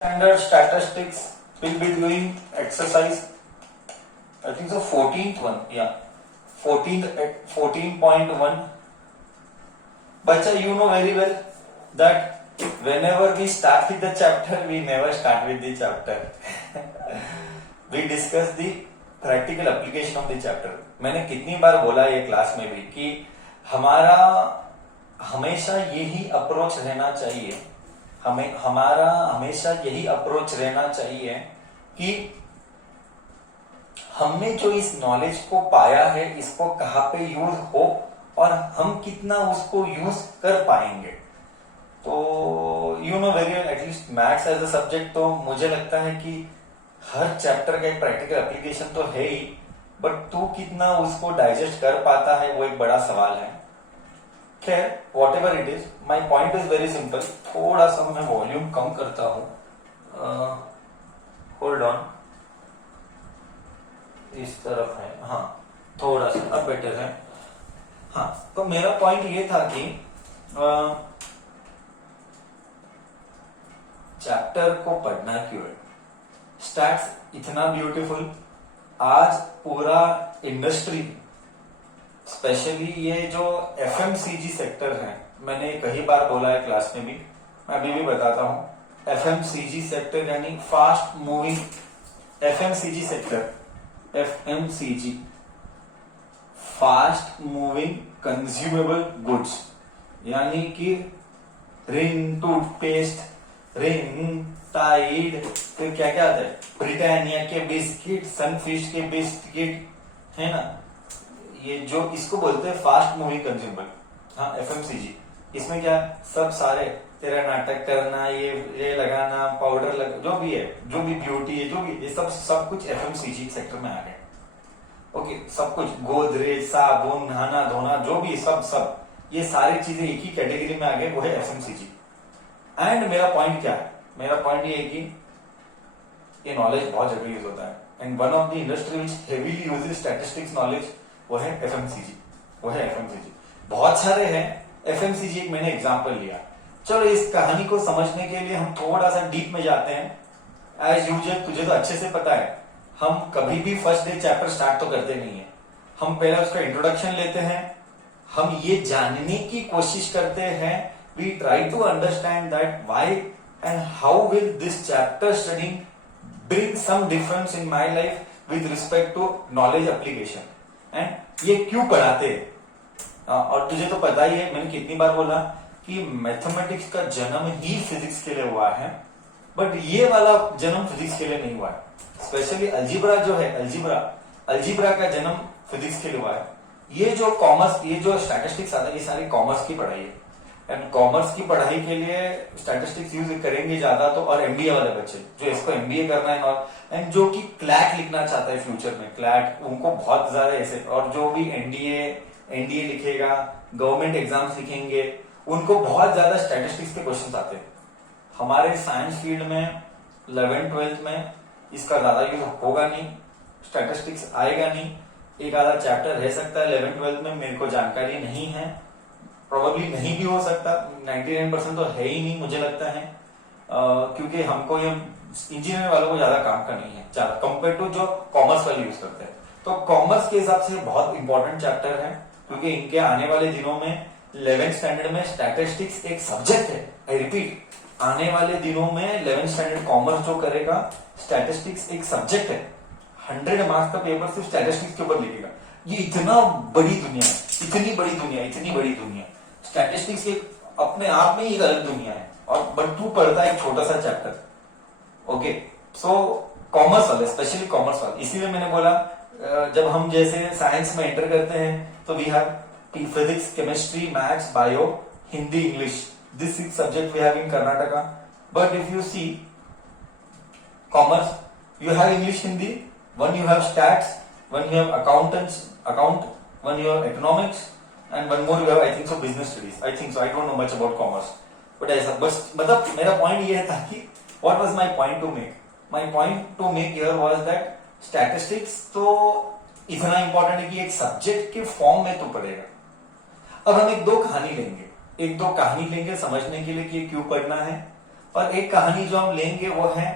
Standard statistics will be doing exercise. I think so 14th one, yeah, 14.1. Bacha, you know very well that whenever we start with the chapter, we never start with the chapter. We discuss the practical application of the chapter. मैंने कितनी बार बोला ये class में भी कि हमारा हमेशा यही अप्रोच रहना चाहिए, हमारा हमेशा यही अप्रोच रहना चाहिए कि हमने जो इस नॉलेज को पाया है इसको कहाँ पे यूज हो और हम कितना उसको यूज कर पाएंगे. तो you know very at least maths as a subject, तो मुझे लगता है कि हर चैप्टर का एक प्रैक्टिकल एप्लीकेशन तो है ही, बट तू कितना उसको डाइजेस्ट कर पाता है वो एक बड़ा सवाल है. खैर, what ever it is, my point is very simple. थोड़ा सा मैं वॉल्यूम कम करता हूं. होल्ड ऑन, इस तरफ है, हाँ थोड़ा सा अब बेटर है. हाँ, तो मेरा पॉइंट ये था कि चैप्टर को पढ़ना क्यों है. स्टैट्स इतना ब्यूटीफुल, आज पूरा इंडस्ट्री, स्पेशली ये जो एफएमसीजी सेक्टर है, मैंने कई बार बोला है क्लास में भी, मैं अभी भी बताता हूं. एफएमसीजी सेक्टर यानी fast moving FMCG sector, FMCG fast moving consumable goods, यानी कि रिन, टूथपेस्ट, रिन, टाइड, फिर क्या क्या आता है, ब्रिटानिया के बिस्किट, सनफिश के बिस्किट, है ना, ये जो इसको बोलते हैं फास्ट मूविंग कंज्यूमर. हाँ, एफएमसीजी. इसमें क्या सब सारे तेरा नाटक करना, ये लगाना, पाउडर लगा, जो भी है, जो भी ब्यूटी है, जो भी, ये सब कुछ एफएमसीजी सेक्टर में आ गए. ओके, सब कुछ, गोदरेज, साबुन, नहाना धोना, जो भी सब ये सारी चीजें एक ही कैटेगरी में आ गए, वो है एफएमसीजी. एंड मेरा पॉइंट क्या है, मेरा पॉइंट ये है कि ये नॉलेज बहुत जगह यूज होता है, and one of the industry which heavily uses statistics knowledge वो है एफएमसीजी. वो है एफएमसीजी. बहुत सारे हैं. एफएमसीजी एक मैंने एग्जांपल लिया. चलो इस कहानी को समझने के लिए हम थोड़ा सा डीप में जाते हैं. एज यूजुअल तुझे तो अच्छे से पता है, हम कभी भी फर्स्ट डे चैप्टर स्टार्ट तो करते नहीं है. हम पहले उसका इंट्रोडक्शन लेते हैं, हम ये जानने की कोशिश करते हैं, we try to understand that why and how will this chapter study bring some difference in my life with respect to knowledge application, and ये क्यों पढ़ाते हैं. और तुझे तो पता ही है, मैंने कितनी बार बोला कि मैथमेटिक्स का जन्म ही फिजिक्स के लिए हुआ है, बट ये वाला जन्म फिजिक्स के लिए नहीं हुआ है. स्पेशली अलजीब्रा जो है, अलजीब्रा का जन्म फिजिक्स के लिए हुआ है. ये जो कॉमर्स, ये जो स्टैटिस्टिक्स आता है, ये सारी कॉमर्स की पढ़ाई है. एंड कॉमर्स की पढ़ाई के लिए स्टैटिस्टिक्स यूज करेंगे ज्यादा तो, और एमबीए वाले बच्चे जो इसको एमबीए करना है और एंड जो कि क्लैट लिखना चाहता है फ्यूचर में, क्लैट, उनको बहुत ज्यादा ऐसे, और जो भी एनडीए लिखेगा, गवर्नमेंट एग्जाम्स लिखेंगे, उनको बहुत ज्यादा स्टैटिस्टिक्स के क्वेश्चंस आते हैं. हमारे साइंस फील्ड में 11th-12th में इसका ज्यादा यूज होगा नहीं, स्टैटिस्टिक्स आएगा नहीं. एक आधा चैप्टर रह सकता है 11th-12th में, मेरे को जानकारी नहीं है, प्रोबेबली नहीं भी हो सकता. 99% तो है ही नहीं मुझे लगता है, क्योंकि हमको ये इंजीनियर वालों को ज्यादा काम का नहीं है कंपेयर टू जो कॉमर्स वाले यूज करते हैं. तो कॉमर्स के हिसाब से बहुत इंपॉर्टेंट चैप्टर है, क्योंकि इनके आने वाले दिनों में 11th स्टैंडर्ड में स्टैटिस्टिक्स एक सब्जेक्ट है. आई रिपीट, आने वाले दिनों में 11th स्टैंडर्ड कॉमर्स जो करेगा, स्टैटिस्टिक्स एक सब्जेक्ट है. 100 मार्क्स का पेपर सिर्फ स्टैटिस्टिक्स के ऊपर लिखेगा. ये इतना बड़ी दुनिया, इतनी बड़ी दुनिया. स्टैटिस्टिक्स एक अपने आप में ही एक अलग दुनिया है, और बट तू पढ़ता है एक छोटा सा चैप्टर. ओके, सो कॉमर्स वाले, स्पेशली कॉमर्स वाले, इसीलिए मैंने बोला जब हम जैसे साइंस में एंटर करते हैं तो we have physics, chemistry, maths, bio, Hindi, English. This 6 subject we have in Karnataka. But if you see commerce, you have English, Hindi, one you have stats, one you have account, one you have economics, and one more you have, I think so, business studies. I think so. I don't know much about commerce, but ऐसा बस, मतलब मेरा point ये था कि what was my point to make? My point to make here was that statistics तो इतना important है कि एक सब्जेक्ट के फॉर्म में तो पढ़ेगा. अब हम एक दो कहानी लेंगे समझने के लिए कि क्यों पढ़ना है. और एक कहानी जो हम लेंगे वो है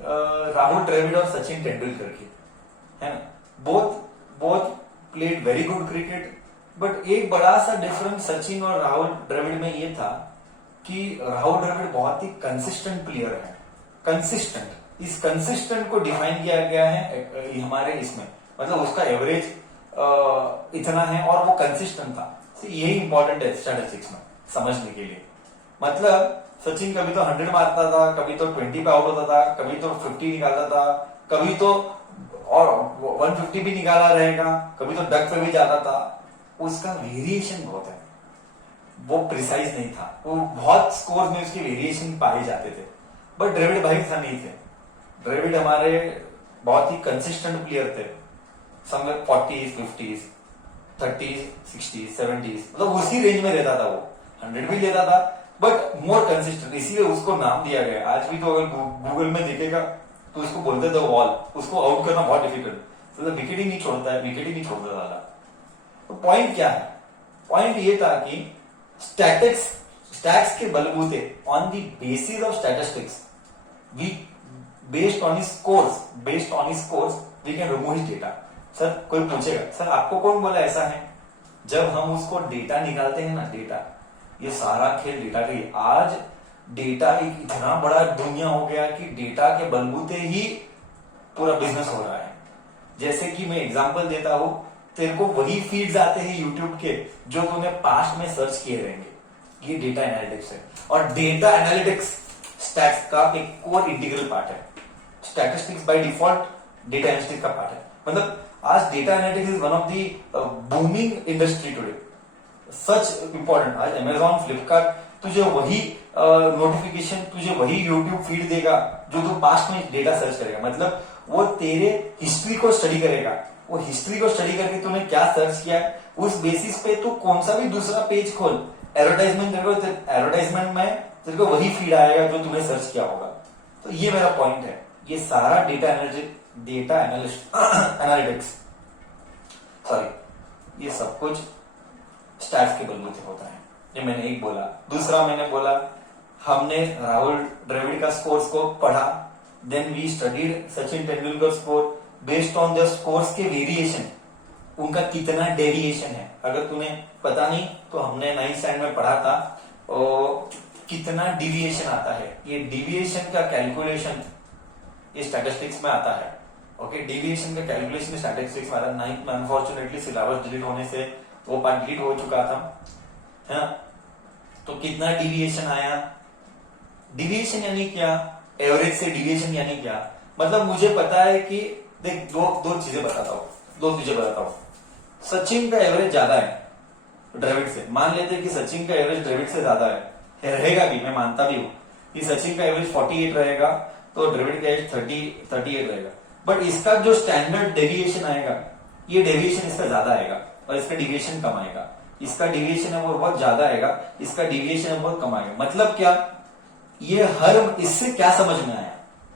राहुल द्रविड़ और सचिन तेंदुलकर की, है ना। Both both played very good cricket, but एक बड़ा सा डिफरेंस सचिन और राहुल द्रविड़ में ये था कि राहुल द्रविड़ बहुत ही कंसिस्टेंट प्लेयर है। कंसिस्टेंट, इस कंसिस्टेंट को डिफाइन किया गया है हमारे इसमें, मतलब उसका एवरेज इतना है और वो कंसिस्टेंट था। यही इंपॉर्टेंट है स्टैटिस्टिक्स में समझने के लिए। मतलब सचिन कभी तो 100 मारता था, कभी तो 20 पे आउट होता था, कभी तो 50 निकालता था, कभी तो और 150 भी निकाला रहेगा, कभी तो डक पे भी जाता था। उसका वेरिएशन बहुत है, वो प्रिसाइज नहीं था, वो बहुत स्कोर में उसके वेरिएशन पाए जाते थे। बट द्रविड़ भाई ऐसा नहीं थे। द्रविड़ हमारे बहुत ही कंसिस्टेंट प्लेयर थे, somewhere 40s 50s 30s 60s 70s, मतलब उसी रेंज में रहता था। वो 100 भी लेता था बट मोर कंसिस्टेंट, इसीलिए उसको नाम दिया गया। आज भी तो अगर गूगल में देखेगा तो उसको बोलते थे वॉल, उसको आउट करना बहुत डिफिकल्ट, तो विकेट ही नहीं छोड़ता है, विकेट ही नहीं छोड़ता था। तो पॉइंट क्या है? पॉइंट ये था कि स्टैट्स के बलबूते, on the basis of statistics, we based on his scores we can remove his data. Sir कोई पूछेगा सर आपको कौन बोला ऐसा है? जब हम उसको डेटा निकालते हैं ना, डेटा, ये सारा खेल डेटा का ही। आज डेटा एक इतना बड़ा दुनिया हो गया कि डेटा के बलबूते ही पूरा बिजनेस हो रहा है। जैसे कि मैं एग्जांपल देता हूं, तेरे को वही फीड्स आते हैं यूट्यूब के जो तूने पास्ट में सर्च किए रहेंगे। ये डेटा एनालिटिक्स है, और डेटा एनालिटिक्स स्टैट्स का एक कोर इंटीग्रल पार्ट है। Statistics by default data analytics का पार्ट है। मतलब आज data analytics is one of the booming industry today, such important. आज अमेजॉन, फ्लिपकार्ट तुझे वही नोटिफिकेशन, तुझे वही यूट्यूब फीड देगा जो तू पास्ट में डेटा सर्च करेगा। मतलब वो तेरे हिस्ट्री को स्टडी करेगा, वो हिस्ट्री को स्टडी करके तूने क्या सर्च किया है, उस बेसिस पे तू कौन सा भी दूसरा पेज खोल, एडवर्टाइजमेंट में तेरे को वही फीड आएगा जो तूने सर्च किया होगा। तो ये मेरा पॉइंट है, ये सारा डेटा एनालिटिक्स, सॉरी, ये सब कुछ स्टैट्स के बलबूते होता है। ये मैंने एक बोला। दूसरा मैंने बोला, हमने राहुल द्रविड़ का स्कोर्स को पढ़ा, then we studied Sachin Tendulkar score based on the scores के वेरिएशन, उनका कितना डेविएशन है। अगर तूने पता नहीं तो हमने 9th स्टैंडर्ड में पढ़ा था, कितना डिविएशन आता है। ये डिविएशन का कैलकुलेशन ये स्टैटिस्टिक्स में आता है। ओके, डिविएशन का कैलकुलेशन स्टैटिस्टिक्स में आता है। 9th में अनफॉर्चुनेटली सिलेबस डिलीट होने से वो पार्ट डिलीट हो चुका था, है ना। तो कितना डिविएशन आया, डिविएशन यानी क्या, एवरेज से डिविएशन यानी क्या। मतलब मुझे पता है कि देख, दो चीजें बताता हूं। सचिन का एवरेज ज्यादा है द्रविड़ से, मान लेते हैं कि सचिन का एवरेज द्रविड़ से ज्यादा है, रहेगा भी, मैं मानता भी हूं कि सचिन का एवरेज 48 रहेगा तो द्रविड़ का एवरेज 38 रहेगा। बट इसका जो स्टैंडर्ड डेविएशन आएगा, ये डेविएशन इसका ज्यादा आएगा और इसका डिविएशन कम आएगा। इसका डिविएशन है वो बहुत ज्यादा आएगा, इसका डिविएशन है बहुत कम आएगा। मतलब क्या, ये इससे क्या समझ में आया?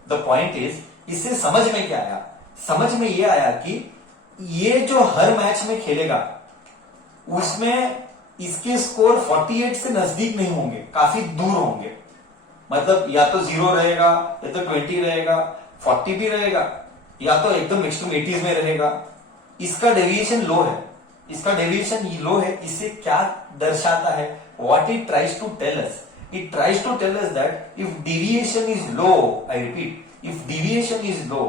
द पॉइंट इज, इससे समझ में क्या आया? समझ में ये आया कि ये जो हर मैच में खेलेगा उसमें इसके स्कोर 48 से नजदीक नहीं होंगे, काफी दूर होंगे। मतलब या तो 0 रहेगा, या तो 20 रहेगा, 40 भी रहेगा, या तो एकदम एक्सट्रीम 80s में रहेगा। इसका डेविएशन लो है, इससे क्या दर्शाता है? What it tries to tell us, it tries to tell us that if deviation is low, I repeat, if deviation is low,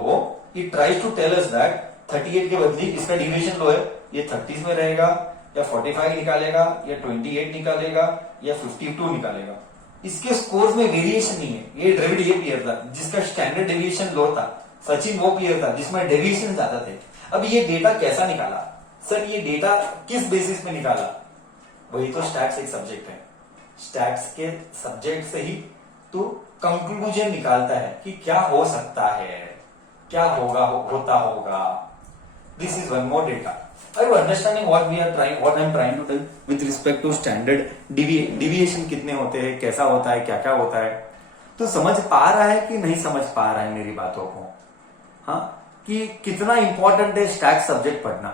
it tries to tell us that 38 के बदले इसका डेविएशन लो है, ये 30s में रहेगा, या 45 निकालेगा, या 28 निकालेगा, या 52 निकालेगा। इसके स्कोर्स में वेरिएशन नहीं है। ये द्रविड़ ये प्लेयर था जिसका स्टैंडर्ड डेविएशन लो था, सचिन वो प्लेयर था जिसमें डेविएशन ज्यादा थे। अब ये डेटा कैसा निकाला? सर ये डेटा किस बेसिस पे निकाला? वही तो स्टैट्स एक सब्जेक्ट है, स्टैट्स के सब्जेक्ट से ही तो कंक्लूजन निकालता है कि क्या हो सकता है, क्या होता होगा। This is one more data. Are you understanding what I'm trying to tell with respect to standard deviation कितने होते हैं, कैसा होता है, क्या क्या होता है? तो समझ पा रहा है कि नहीं समझ पा रहा है मेरी बातों को? हाँ, कि कितना इंपॉर्टेंट है स्टैट्स सब्जेक्ट पढ़ना।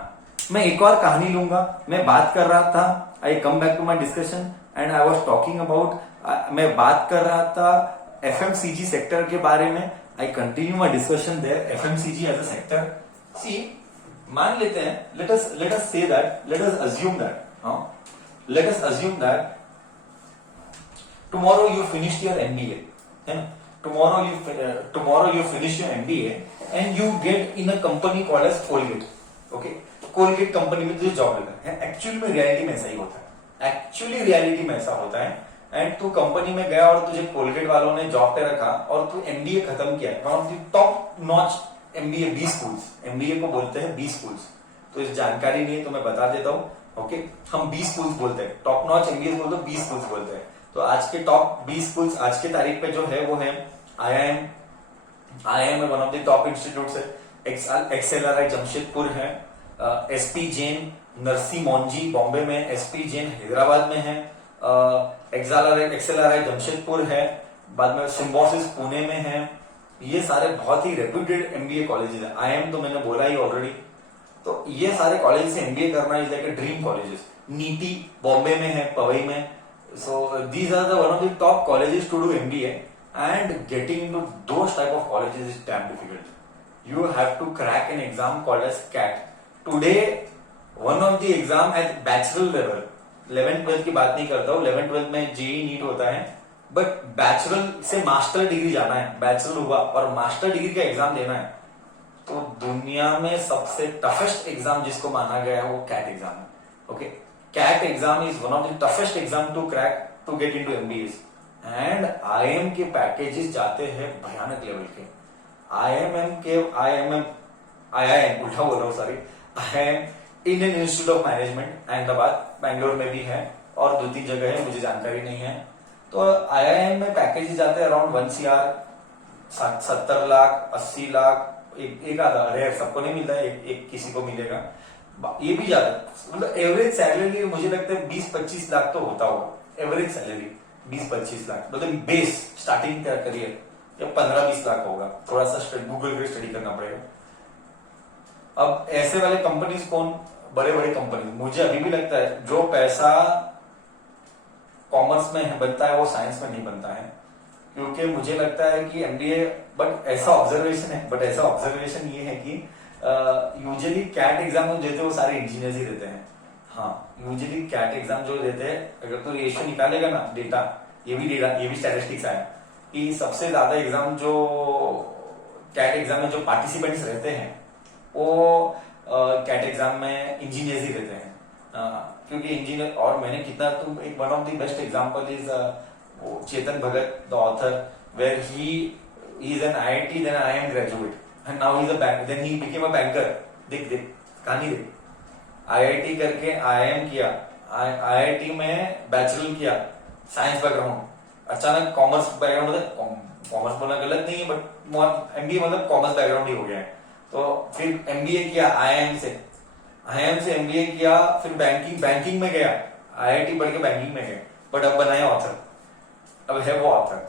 मैं एक और कहानी लूंगा। मैं बात कर रहा था, I come back to my discussion and I was talking about, मैं बात कर रहा था एफएमसीजी सेक्टर के बारे में I continue my discussion there. FMCG as a sector, सी मान लेते हैं, let us say that, let us assume that tomorrow you finish your MBA, है ना. tomorrow you finish your MBA and you get in a company called as Colgate. Okay, Colgate company में तुझे job लगा है. Actually में reality में ऐसा ही होता है. एक्चुअली रियलिटी में ऐसा होता है. एंड तू कंपनी में गया और तुझे कोलगेट वालों ने जॉब पे रखा और तू एमबीए खत्म किया. One of the top notch MBA B schools, MBA को बोलते हैं बी स्कूल्स. तो इस जानकारी नहीं है तो मैं बता देता हूँ. ओके, हम बी स्कूल्स बोलते हैं, टॉप नॉच एमबीए बोलते हैं, बी स्कूल्स बोलते हैं. तो आज के टॉप बी स्कूल्स आज के तारीख पे जो है वो है IIM में one of the top institute है. XLRI जमशेदपुर है, SP जैन नरसी मोंजी बॉम्बे में, SP जैन हैदराबाद में है, XLRI जमशेदपुर है, बाद में सिम्बोसिस पुणे में है. ये सारे बहुत ही रेप्यूटेड एमबीए कॉलेजेस है. IIM तो मैंने बोला ही ऑलरेडी. तो ये सारे कॉलेज से एमबीए करना is like a dream colleges. नीति बॉम्बे में है, पवई में. So these are the one of the top colleges to do MBA, and getting into those type of colleges is damn difficult. You have to crack an exam called as CAT. Today, one of the exam at bachelor level, 11th-12th की बात नहीं करता हूँ, 11th-12th में JEE NEET होता है, but bachelor से master degree जाना है, बैचलर हुआ और मास्टर डिग्री का एग्जाम देना है, तो दुनिया में सबसे टफेस्ट एग्जाम जिसको माना गया है वो CAT एग्जाम है. Okay, CAT exam is one of the toughest exam to crack to get into MBAs. And IIM के पैकेजेस जाते हैं भयानक लेवल के. IIM उल्टा बोल रहा हूँ, sorry. IIM Indian institute of management Ahmedabad, Bangalore में भी है और 2-3 जगह है, मुझे जानकारी नहीं है. तो IIM में पैकेजेस जाते हैं अराउंड 1 CR, 70 लाख, 80 लाख, एक आधा रेयर, सबको नहीं मिलता है, एक किसी को मिलेगा. ये भी ज्यादा, मतलब एवरेज सैलरी मुझे लगता है 20-25 लाख तो होता होगा. एवरेज सैलरी 20-25 लाख, मतलब बेस स्टार्टिंग का करियर, या 15-20 लाख होगा. थोड़ा सा गूगल पे स्टडी करना पड़ेगा. अब ऐसे वाले कंपनीज कौन, बड़े बड़े कंपनी, मुझे अभी भी लगता है जो पैसा कॉमर्स में बनता है वो साइंस में नहीं बनता है. क्योंकि मुझे लगता है कि एमबीए, बट ऐसा ऑब्जर्वेशन ये है कि यूजुअली CAT एग्जाम जो देते हैं वो सारे इंजीनियर्स ही देते हैं. हाँ, यूजुअली CAT एग्जाम जो देते हैं, अगर तो रेशियो निकालेगा ना, डेटा, ये भी स्टैटिस्टिक्स आया कि सबसे ज्यादा एग्जाम जो CAT एग्जाम में जो पार्टिसिपेंट्स रहते हैं वो CAT एग्जाम में इंजीनियर्स ही रहते हैं. क्योंकि इंजीनियर, और मैंने कितना, तुम एक one of the best example is Chetan Bhagat, the author, where he is an IIT then IIM graduate. And now he's a banker. Then he became a banker. देख कहानी देख. IIT करके IIM किया, IIT में बैचलर किया, साइंस बैकग्राउंड, अचानक commerce background, मतलब commerce बोलना गलत नहीं है, बट MBA मतलब कॉमर्स बैकग्राउंड ही हो गया है. तो फिर MBA किया IIM से MBA किया, फिर बैंकिंग में गया, IIT पढ़ के बैंकिंग में गया, बट अब बनाया ऑथर, अब है वो ऑथर.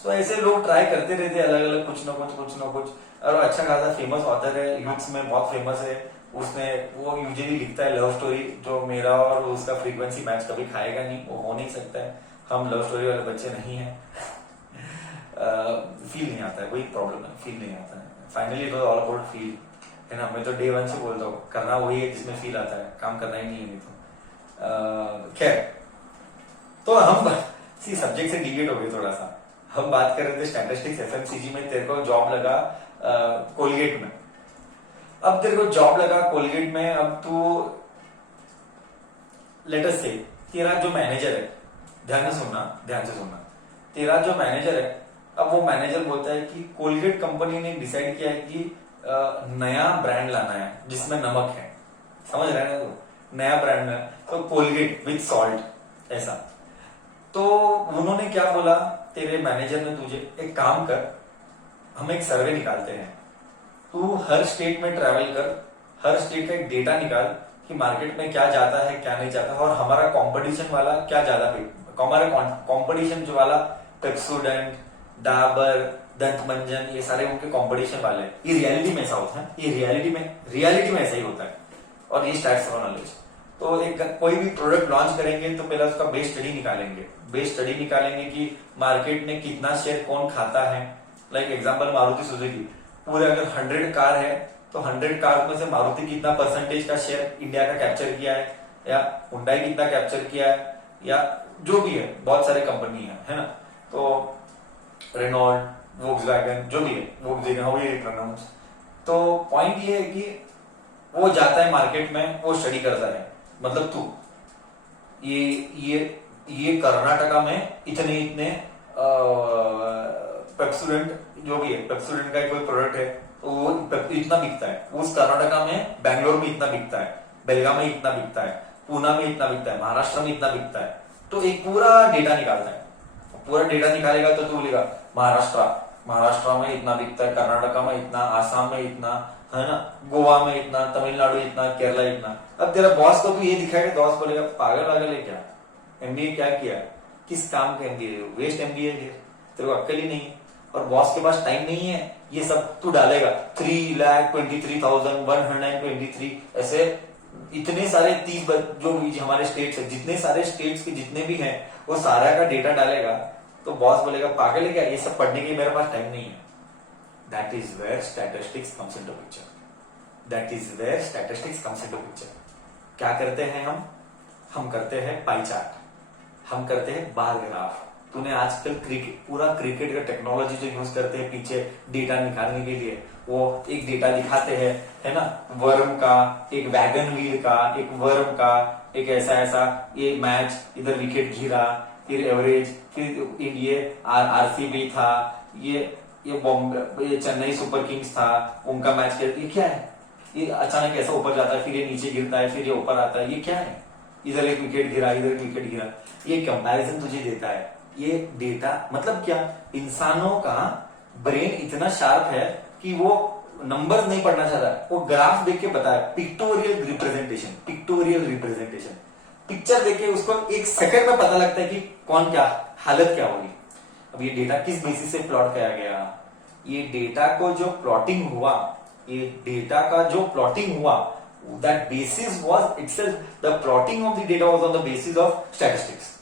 सो ऐसे लोग ट्राई करते रहते हैं अलग अलग, कुछ ना कुछ. और अच्छा खासा फेमस ऑथर है, यूथ्स में बहुत फेमस है. उसने, वो यूजुअली लिखता है लव स्टोरी, जो मेरा और उसका फ्रीक्वेंसी मैच कभी खाएगा नहीं, वो हो नहीं सकता है. हम लव स्टोरी वाले बच्चे नहीं हैं. फील नहीं आता है, वही प्रॉब्लम है, फील नहीं आता है. Finally it was all about feel, है ना. मैं तो डे 1 से बोलता हूँ, करना वही है जिसमें फील आता है, काम करना ही नहीं है. नहीं तो खैर, तो हम सब्जेक्ट से डिविएट हो गए थोड़ा सा. हम बात कर रहे थे स्टैटिस्टिक्स. एफएमसीजी में तेरे को जॉब लगा कोलगेट में. अब तेरे को जॉब लगा कोलगेट में, अब तू लेट अस से तेरा जो मैनेजर है, ध्यान से सुनना, तेरा जो मैनेजर है, अब वो मैनेजर बोलता है कि कोलगेट कंपनी ने डिसाइड किया है कि नया ब्रांड लाना है जिसमें नमक है. समझ रहे हैं ना, नया ब्रांड है, तो कोलगेट विथ सॉल्ट, ऐसा. तो उन्होंने क्या बोला, तेरे मैनेजर ने तुझे, एक काम कर, हम एक सर्वे निकालते हैं, तू हर स्टेट में ट्रैवल कर, हर स्टेट का एक डेटा निकाल कि मार्केट में क्या जाता है क्या नहीं जाता, और हमारा कंपटीशन वाला क्या ज्यादा, हमारा कंपटीशन जो वाला पेप्सोडेंट, डाबर, दंत मंजन, ये सारे उनके कंपटीशन वाले. ये रियलिटी में ऐसा होता है, ये रियलिटी में ऐसा ही होता है. और ये स्टैट्स फॉर नॉलेज. तो एक कोई भी प्रोडक्ट लॉन्च करेंगे तो पहले उसका बेस स्टडी निकालेंगे, बेस स्टडी निकालेंगे कि मार्केट में कितना शेयर कौन खाता है। लाइक एग्जांपल मारुति सुजुकी, पूरे अगर 100 कार है तो 100 कार में से मारुति कितना परसेंटेज का शेयर इंडिया का कैप्चर किया है, या हुंडई कितना कैप्चर किया है, या जो भी है, बहुत सारे कंपनी है ना। तो रेनॉल्ट, वोक्सवैगन, जो भी है, वोक्सवैगन, तो पॉइंट ये है कि वो जाता है मार्केट में, वो स्टडी करता है। मतलब तू ये कर्नाटका में इतने पेप्सोडेंट, जो भी है पेप्सोडेंट का कोई प्रोडक्ट है तो वो इतना बिकता है, उस कर्नाटका में, बैंगलोर में इतना बिकता है, बेलगाम में इतना बिकता है, पूना में इतना बिकता है, महाराष्ट्र में इतना बिकता है। तो एक पूरा डेटा निकालता है, पूरा डेटा निकालेगा तो तू बोलेगा महाराष्ट्र में इतना बिकता है, कर्नाटका में इतना, आसाम में इतना, है ना, गोवा में इतना, तमिलनाडु इतना, केरला इतना। अब तेरा बॉस को भी ये दिखाएगा, बॉस बोलेगा पागल है क्या, एमबीए क्या किया, किस काम का एमबीए, वेस्ट एमबीए है, तेरे को अक्ल ही नहीं है। और बॉस के पास टाइम नहीं है, ये सब तू डालेगा 3,23,123 ऐसे इतने सारे 30 जो हमारे स्टेट्स है, जितने सारे स्टेट्स के जितने भी हैं वो सारा का डेटा डालेगा। तो बॉस बोलेगा पागल है क्या, ये सब पढ़ने के मेरे पास टाइम नहीं है। That is where statistics comes into picture, that is where statistics comes into picture. क्या करते हैं हम करते हैं पाई चार्ट, हम करते हैं बार ग्राफ। तूने आजकल पूरा क्रिकेट का टेक्नोलॉजी जो यूज करते हैं पीछे डेटा निकालने के लिए, वो एक डेटा दिखाते हैं, है ना, वर्म का, एक वैगन व्हील का, एक वर्म का, एक ऐसा ये मैच, इधर विकेट गिरा, फिर एवरेज, फिर ये आरसीबी था, ये बॉम्बे, ये चेन्नई सुपर किंग्स था, उनका मैच, ये क्या है, ये अचानक ऐसा ऊपर जाता है, फिर ये नीचे गिरता है, फिर ये ऊपर आता है, ये क्या है, इधर एक विकेट गिरा, इधर एक विकेट गिरा। ये कंपैरिजन तुझे देता है। ये डेटा मतलब क्या, इंसानों का ब्रेन इतना शार्प है कि वो नंबर्स नहीं पढ़ना चाहता, वो ग्राफ देख के पता है, पिक्टोरियल रिप्रेजेंटेशन, पिक्चर देख के उसको एक सेकंड में पता लगता है कि कौन क्या हालत क्या होगी। अब ये डेटा किस बेसिस से प्लॉट किया गया, ये डेटा को जो प्लॉटिंग हुआ, ये डेटा का जो प्लॉटिंग हुआ, that basis was itself, the plotting of the data was on the basis of statistics.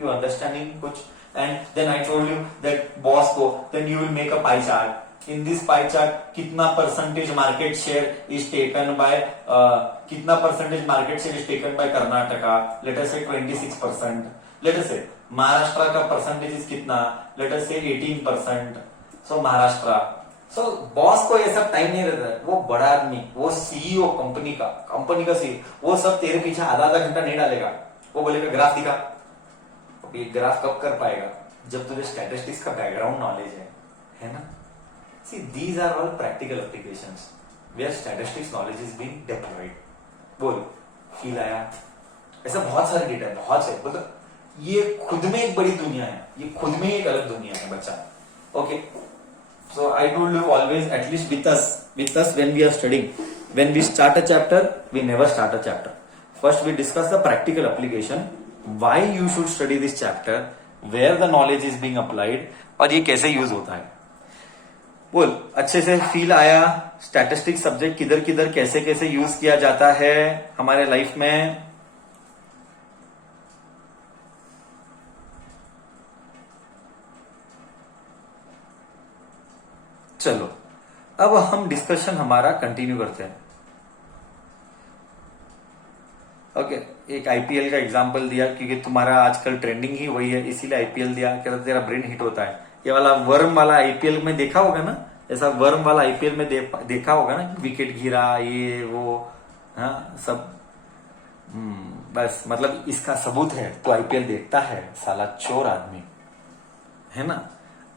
You understanding kuch? And then I told you that boss ko, then you will make a pie chart. In this pie chart, kitna percentage market share is taken by kitna percentage market share is taken by Karnataka? Let us say 26%. Let us say Maharashtra का percentage is कितना? Let us say 18%. So Maharashtra. So boss को ये सब time नहीं रहता है, वो बड़ा आदमी, वो सीईओ कंपनी का सीईओ, वो सब तेरे पीछे आधा घंटा नहीं डालेगा। वो बोलेगा ग्राफ दिखा, ये ग्राफ कब कर पाएगा, जब तुझे स्टैटिस्टिक्स का बैकग्राउंड नॉलेज है ना। See these are all practical applications where statistics knowledge is being deployed. बोल फील आया, ऐसा बहुत सारे डेटा है, बहुत से, मतलब ये खुद में एक बड़ी दुनिया है, ये खुद में एक अलग दुनिया है बच्चा। Okay, so I told you always, at least with us when we are studying, when we start a chapter, we never start a chapter. First we discuss the practical application, why you should study this chapter, where the knowledge is being applied, और ये कैसे use होता है। बोल अच्छे से feel आया, statistics subject किधर किधर कैसे कैसे यूज किया जाता है हमारे लाइफ में। चलो अब हम डिस्कशन हमारा कंटिन्यू करते हैं। ओके, एक आईपीएल का एग्जांपल दिया क्योंकि तुम्हारा आजकल ट्रेंडिंग ही वही है, इसीलिए आईपीएल दिया, क्या तेरा ब्रेन हिट होता है। ये वाला वर्म वाला आईपीएल में देखा होगा ना, ऐसा वर्म वाला आईपीएल में देखा होगा ना, विकेट गिरा, ये वो, हाँ सब। बस मतलब इसका सबूत है, तो आईपीएल देखता है साला चोर आदमी, है ना।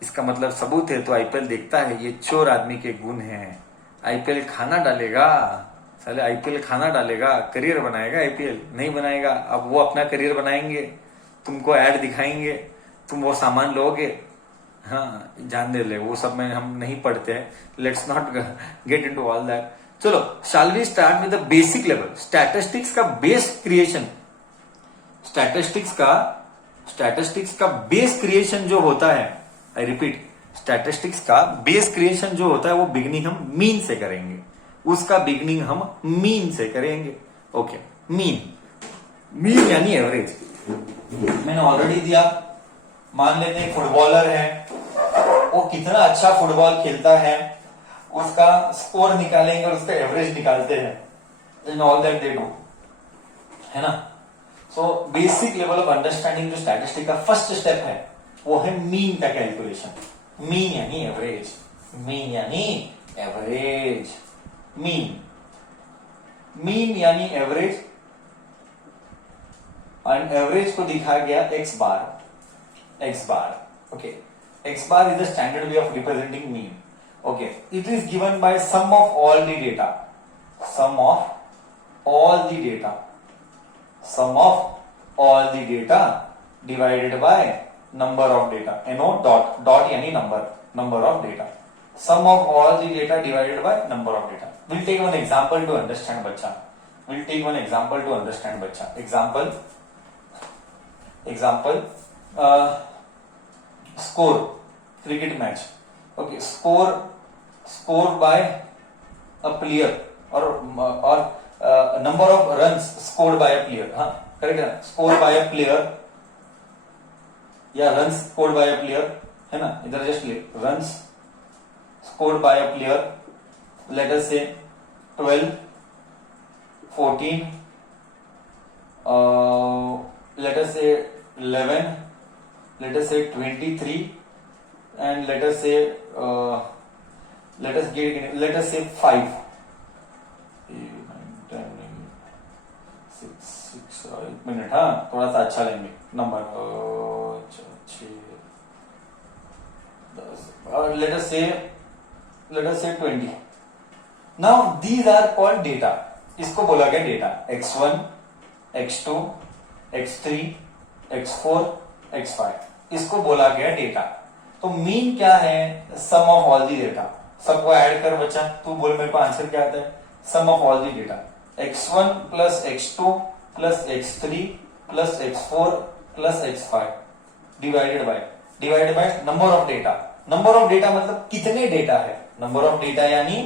इसका मतलब सबूत है तो आईपीएल देखता है, ये चोर आदमी के गुण हैं। आईपीएल खाना डालेगा, साले आईपीएल खाना डालेगा, करियर बनाएगा, आईपीएल नहीं बनाएगा। अब वो अपना करियर बनाएंगे, तुमको ऐड दिखाएंगे, तुम वो सामान लोगे। हाँ जान दे ले, वो सब में हम नहीं पढ़ते हैं, let's not get into all that. चलो shall we start with the basic level, statistics का बेस क्रिएशन। स्टैटिस्टिक्स का बेस क्रिएशन जो होता है, आई रिपीट, स्टैटिस्टिक्स का बेस क्रिएशन जो होता है वो बिगनिंग हम मीन से करेंगे, उसका बिगनिंग हम मीन से करेंगे। ओके, मीन मीन यानी एवरेज। मैंने ऑलरेडी दिया, मान लेते हैं फुटबॉलर है, वो कितना अच्छा फुटबॉल खेलता है, उसका स्कोर निकालेंगे और उसका एवरेज निकालते हैं in all that they do, है ना। So basic level of understanding जो स्टैटिस्टिक का फर्स्ट स्टेप है वो है मीन का कैलकुलेशन। मीन यानी एवरेज, मीन यानी एवरेज, मीन, मीन यानी एवरेज, एंड एवरेज को दिखाया गया x bar, x bar. Okay, x bar is the standard way of representing mean. Okay, it is given by sum of all the data, sum of all the data, sum of all the data divided by number of data, dot, dot यानी number, number of data, sum of all the data divided by number of data. We'll take one example to understand बच्चा, we'll take one example to understand बच्चा। example, example, score, cricket match। okay, score by a player or number of runs scored by a player, हाँ correct है ना, scored by a player या runs scored by a player, है ना, इधर just ले runs scored by a player, let us say 12, 14, let us say 11, let us say 23, and let us say let us say 5, 1 minute, हाँ थोड़ा सा अच्छा लेंगे number, 6, 10, let us say 20। now these are called data, इसको बोला गया data, x1, x2, x3, x4, x5, इसको बोला गया डेटा। तो मीन क्या है, sum of all the data, सबको ऐड कर बच्चा, तू बोल मेरे को आंसर क्या आता है, sum of all the data, x1 plus x2 plus x3 plus x4 plus x5 divided by number of data. Number of data मतलब कितने डेटा है, नंबर ऑफ डेटा यानी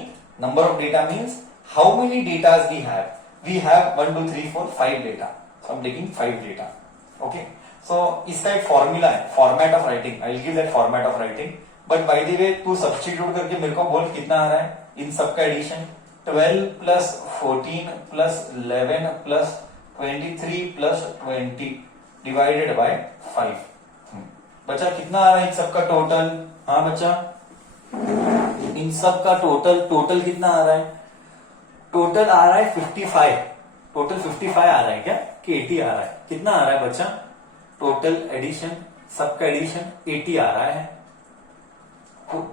number of data means how many datas we have 1 2 3 4 5 data, so I am taking 5 data. Okay, so इसका एक formula है, format of writing, I will give that format of writing, but by the way तू substitute करके मेरे को बोल कितना आ रहा है इन सबका addition, 12 plus 14 plus 11 plus 23 plus 20 divided by 5। बच्चा कितना आ रहा है इन सबका टोटल, हाँ बच्चा इन सबका टोटल कितना आ रहा है, टोटल आ रहा है 55, टोटल 55 आ रहा है क्या कि 80 आ रहा है, कितना आ रहा है बच्चा, टोटल एडिशन सबका एडिशन 80 आ रहा है,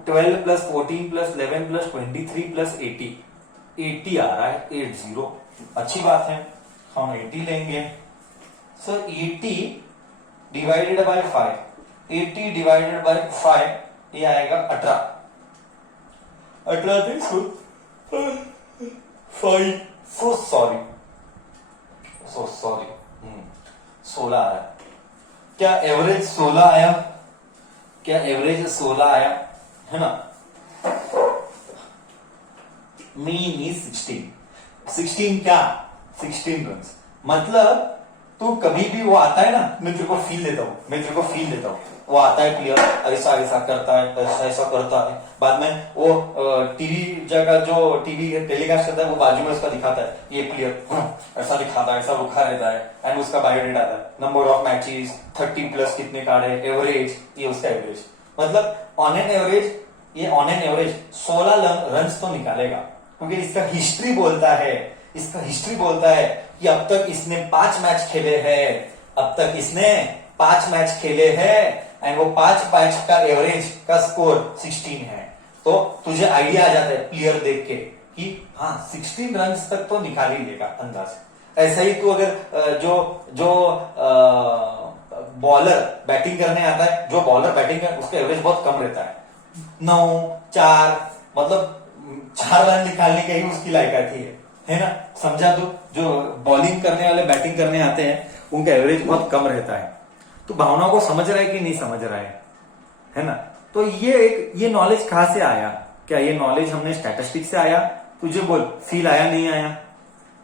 12 प्लस 14 प्लस 11 प्लस 23 प्लस 80 आ रहा है, 80। अच्छी बात है, हम 80 लेंगे। सो 80 डिवाइडेड बाय 5, 80 डिवाइडेड बाय 5 ये आएगा 18 5, सो सॉरी 16 आ रहा है, क्या एवरेज 16 आया, क्या एवरेज 16 आया, है ना। मीन इज 16 क्या, 16 रन, मतलब तू कभी भी वो आता है ना, मैं तेरे को फील देता हूँ, वो आता है प्लेयर ऐसा करता है, ऐसा करता है, बाद में वो टीवी जगह जो टीवी टेलीकास्ट करता है वो बाजू में उसका दिखाता है, ये प्लेयर ऐसा दिखाता है, ऐसा रुखा रहता है, एंड उसका बायोडेटा आता है, नंबर ऑफ मैचेस 30 प्लस कितने काढ़े, एवरेज, ये उसका एवरेज, मतलब ऑन एन एवरेज 16 रन तो निकालेगा, क्योंकि इसका हिस्ट्री बोलता है कि अब तक इसने 5 मैच खेले हैं, एंड वो 5 मैच का एवरेज का स्कोर 16 है। तो तुझे आइडिया आ जाता है प्लेयर देख के कि हाँ 16 रन तक तो निकाल ही लेगा अंदाज। ऐसा ही तू अगर जो बॉलर बैटिंग करने आता है, जो बॉलर बैटिंग है उसका एवरेज बहुत कम रहता है, 9, 4, मतलब 4 रन निकालने की ही उसकी लायकाती है ना, समझा। तो जो बॉलिंग करने वाले बैटिंग करने आते हैं उनका एवरेज बहुत कम रहता है। तो भावनाओं को समझ रहा है कि नहीं समझ रहा है ना। तो ये नॉलेज कहां से आया, क्या ये नॉलेज हमने स्टैटिस्टिक्स से आया, तुझे बोल फील आया नहीं आया,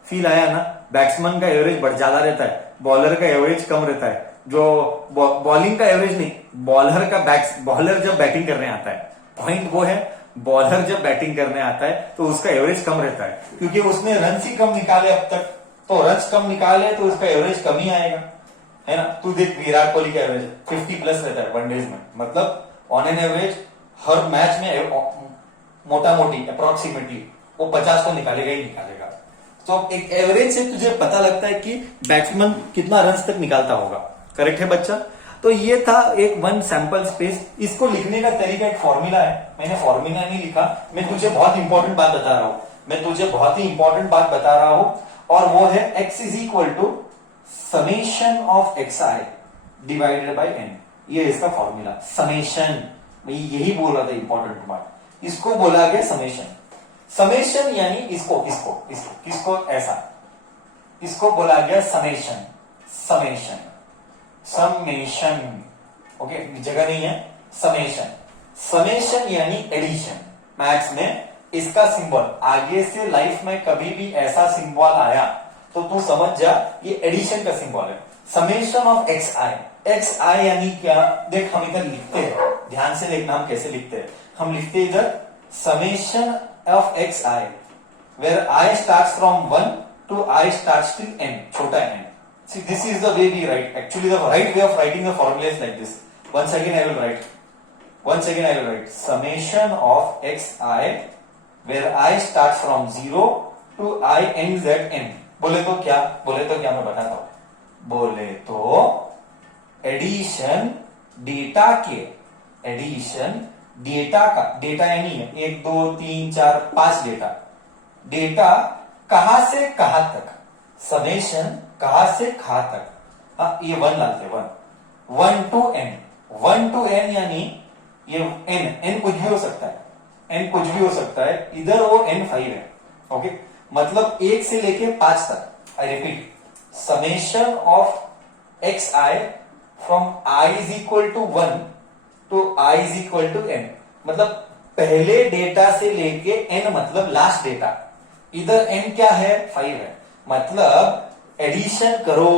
फील आया ना। बैट्समैन का एवरेज ज्यादा रहता है, बॉलर का एवरेज कम रहता है, जो बॉलिंग का एवरेज नहीं, बॉलर जब बैटिंग करने आता है, पॉइंट वो है बॉलर जब बैटिंग करने आता है तो उसका एवरेज कम रहता है, क्योंकि उसने रन ही कम निकाले अब तक, तो रन कम निकाले तो उसका एवरेज कम ही आएगा, है ना। तू देख विराट कोहली का एवरेज 50 प्लस रहता है वनडेज में, मतलब on an average her match में मोटा मोटी अप्रोक्सीमेटली वो 50 को निकालेगा ही निकालेगा। तो एक एवरेज से तुझे पता लगता है कि बैट्समैन कितना रन तक निकालता होगा। करेक्ट है बच्चा। तो ये था एक वन सैंपल स्पेस। इसको लिखने का तरीका एक फॉर्मूला है, मैंने फॉर्मूला नहीं लिखा, मैं तुझे बहुत इंपॉर्टेंट बात बता रहा हूं, और वो है x is equal to summation of x i divided by n. ये इसका फॉर्मूला समेशन, मैं यही बोल रहा था इंपॉर्टेंट बात, इसको बोला गया समेशन। समेशन यानी इसको ऐसा, इसको बोला गया समेशन। ओके, जगह नहीं है, समेशन यानी एडिशन। मैथ्स में इसका सिंबल आगे से लाइफ में कभी भी ऐसा सिंबल आया तो तू समझ जा ये एडिशन का सिंबल है। समेशन ऑफ एक्स आई यानी क्या, देख हम इधर लिखते हैं, ध्यान से देखना हम कैसे लिखते हैं। हम लिखते हैं इधर summation of x i where i starts from 1 to I starts till n, छोटा n. See, this is the way we write. Actually, the right way of writing the formula is like this. Once again I will write summation of xi where I starts from 0 to I ends at n. बोले तो क्या मैं बताता हूं। बोले तो addition data का, data यानी है 1 2 3 4 5 डेटा कहां से कहां तक, समेशन कहां से कहां तक। हाँ, ये 1 लाते 1 to n यानी ये n कुछ भी हो सकता है, इधर वो n5 है। ओके, मतलब 1 से लेके 5 तक। I repeat, summation of x i from i is equal to 1 to i is equal to n, मतलब पहले डेटा से लेके n मतलब लास्ट डेटा, इधर n क्या है 5 है, मतलब एडिशन करो।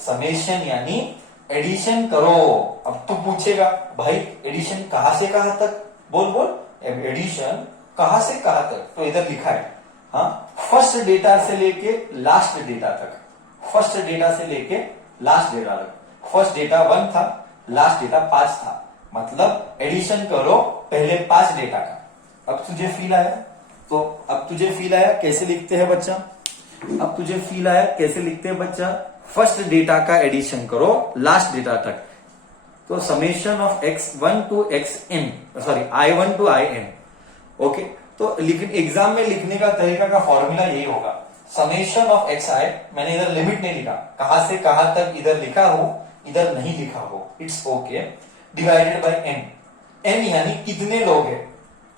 समेशन यानी एडिशन करो। अब तू पूछेगा भाई एडिशन कहां से कहां तक, बोल एडिशन कहां से कहां तक, तो इधर लिखा है, हाँ, फर्स्ट डेटा से लेके लास्ट डेटा तक, फर्स्ट डेटा 1 था, लास्ट डेटा 5 था, मतलब एडिशन करो पहले 5 डेटा का। अब तुझे फील आया कैसे लिखते हैं बच्चा, फर्स्ट डेटा का एडिशन करो लास्ट डेटा तक, तो summation of x1 to xn, sorry i1 to in। Okay, तो एग्जाम में लिखने का तरीका का फॉर्मूला यही होगा, समेशन ऑफ एक्स आई, मैंने इधर लिमिट नहीं लिखा, कहां से कहां तक इधर लिखा हो इधर नहीं लिखा हो, it's okay, divided by n यानी कितने लोग हैं,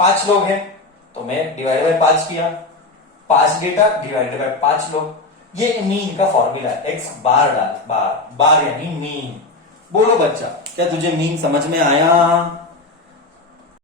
5 लोग हैं, तो मैं डिवाइड बाय 5 किया, 5 डेटा डिवाइडेड बाय 5 लोग, ये मीन का फॉर्मूला है। x बार डाल, बार यानी मीन। बोलो बच्चा, क्या तुझे मीन समझ में आया?